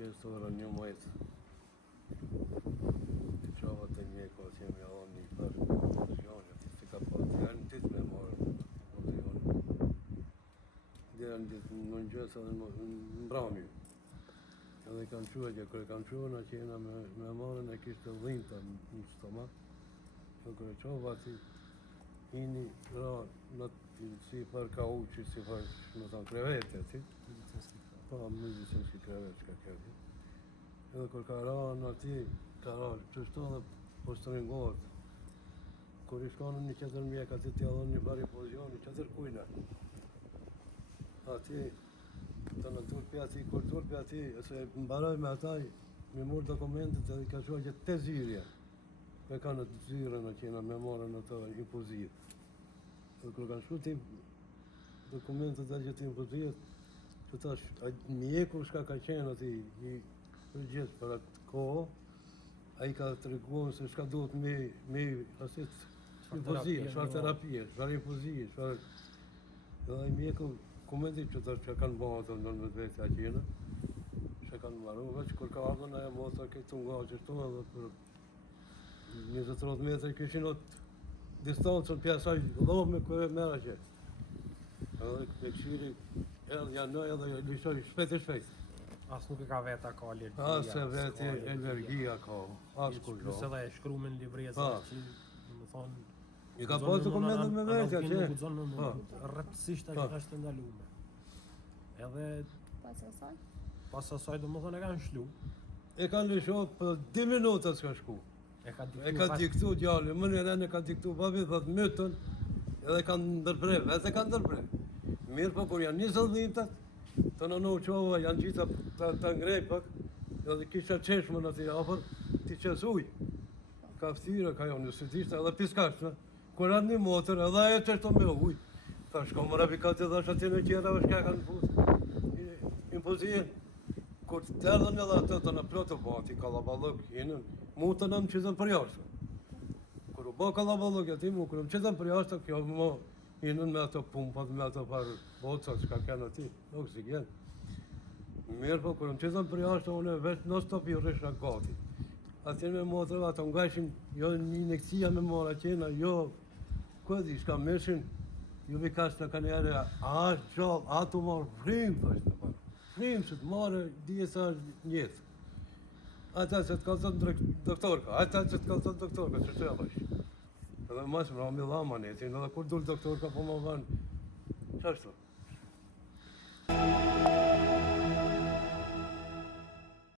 kështu era një muajt. Të qava të një ko që jemi alon një farë pozicione, si ka pas janë ditë me marë pozicione. Janë ditë në mëngjes edhe në mbrëmje. Edhe kam quaj që kërë kam quaj në që jena me marën e kishtë dhinta në stomak. Që kërë qova ati ini ra në si farë kauqi, si farë në tanë krevete, si? Po, medicinski krevet që ka kërë. Edhe kër ka ra në ati, ka ra qështu edhe po stringohet. Kër i shkonë një qëtër mjek, ati t'i adhon një bari pozion, një qëtër kujna. Ati, të në turpi ati, kur turpi ati, se mbaroj me ataj, me murë dokumentet edhe ka shua që te zyrja. Me ka në të zyrën në qena me marën në të impozit. Edhe kër kanë shku ti dokumentet dhe që të impozit, që tash, mjeku shka ka qenë ati i përgjith për atë kohë, a i ka të reguar se shka duhet me asit impozit, shfar terapie, shfar impozit, shfar... Edhe i mjeku komentit që tash që kanë bëha të ndër në vetë a qenë, që kanë maru, veç kër ka ardhën aja mota këtë nga qështu edhe për 20-30 metrë këshin atë distancën pjesaj dhomë me kërë mera që. Edhe e këshiri edhe janë edhe lishoj shpejt e shpejt. As nuk e ka veta ka alergjia. As e veti alergjia ka, as kur jo. Plus edhe e shkrumen libreza që, më thonë... I ka pas dokumentet me vetja që? Rëpsisht a që është ndalume. Edhe... Pas asaj do më thonë e kanë shlu. E kanë lisho për 2 minuta s'ka shku. E ka diktu djali, më njëren e ka diktu babi, thot mytën, edhe kanë ndërprej, vetë e kanë ndërprej. Mirë po kur janë 20 dhintat, të në qova janë gjitha të ngrejpët, edhe kisha qeshmën ati afer, ti qes uj. Ka ftyre, ka jo nësitisht edhe piskashtë. Kur atë një motër, edhe ajo qeshto me uj. Tha shko më rabikat e dhash ati në qera, shka kanë put impozien. Kur të erdhen edhe atë të në plotë bati, kalaballëk, hinën, mu të në më qizën për jashtë. Kur u bo kalaballëk ati mu, kur më qizën për jashtë, kjo më hinën me ato pumpat, me ato farë bocat që ka kënë ati, oksigen. Mirë po, kur më qizën për jashtë, unë veç në stop i rrish në gati. Ati me motërve, ato ngajshin, jo një injekcija me mora qena, jo, këdi, shka meshin, ju vi kashtë në kanë ere, a është gjallë, a të marë frimë, thashtë në parë. Frimë që të marë, dije sa është njetë. Ata që të kalëzën doktorka, ata që të kalëzën doktorka, që të e lëshë. Edhe mas më rami lama netin, edhe kur dul doktorka po më vanë, qashtu.